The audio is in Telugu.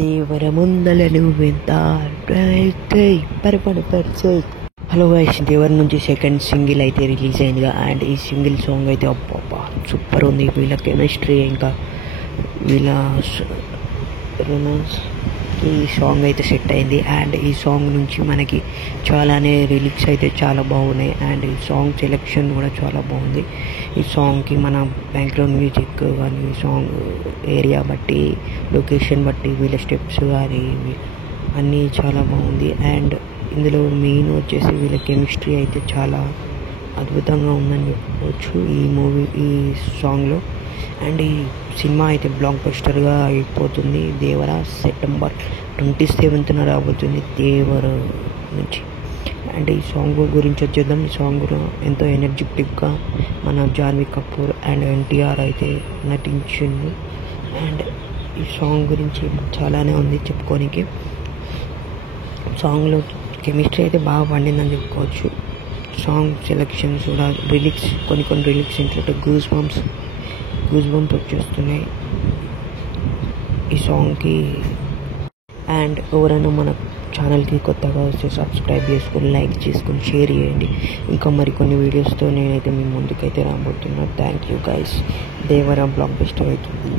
దేవర ముందల నువ్వెంత పరిచయ్. హలో గైస్, దేవర్ నుంచి సెకండ్ సింగిల్ అయితే రిలీజ్ అయిందిగా. అండ్ ఈ సింగిల్ సాంగ్ అయితే అబ్బా సూపర్ ఉంది. వీళ్ళ కెమిస్ట్రీ ఇంకా వీళ్ళ ఈ సాంగ్ అయితే సెట్ అయింది. అండ్ ఈ సాంగ్ నుంచి మనకి చాలానే లిరిక్స్ అయితే చాలా బాగున్నాయి. అండ్ ఈ సాంగ్ సెలెక్షన్ కూడా చాలా బాగుంది. ఈ సాంగ్కి మన బ్యాక్గ్రౌండ్ మ్యూజిక్ కానీ సాంగ్ ఏరియా బట్టి లొకేషన్ బట్టి వీళ్ళ స్టెప్స్ కానీ అన్నీ చాలా బాగుంది. అండ్ ఇందులో మెయిన్ వచ్చేసి వీళ్ళ కెమిస్ట్రీ అయితే చాలా అద్భుతంగా ఉందని చెప్పుకోవచ్చు ఈ సాంగ్లో. అండ్ ఈ సినిమా అయితే బ్లాక్ బస్టర్గా అయిపోతుంది. దేవర సెప్టెంబర్ 27న రాబోతుంది దేవర నుంచి. అండ్ ఈ సాంగ్ గురించి వచ్చేద్దాం. ఈ సాంగ్లో ఎంతో ఎనర్జెటిక్గా మన జాన్వీ కపూర్ అండ్ ఎన్టీఆర్ అయితే నటించింది. అండ్ ఈ సాంగ్ గురించి చాలానే ఉంది చెప్పుకోనికి. సాంగ్లో కెమిస్ట్రీ అయితే బాగా పండిందని చెప్పుకోవచ్చు. సాంగ్ సెలెక్షన్స్ కూడా కొన్ని లిరిక్స్ ఏంటంటే గూస్ బంప్స్ వచ్చేస్తున్నాయి ఈ సాంగ్కి. అండ్ ఎవరైనా మన ఛానల్కి కొత్తగా వస్తే సబ్స్క్రైబ్ చేసుకొని లైక్ చేసుకొని షేర్ చేయండి. ఇంకా మరికొన్ని వీడియోస్తో నేనైతే మీ ముందుకైతే రాబోతున్నా. Thank you guys. Devara blockbuster అవుతుంది.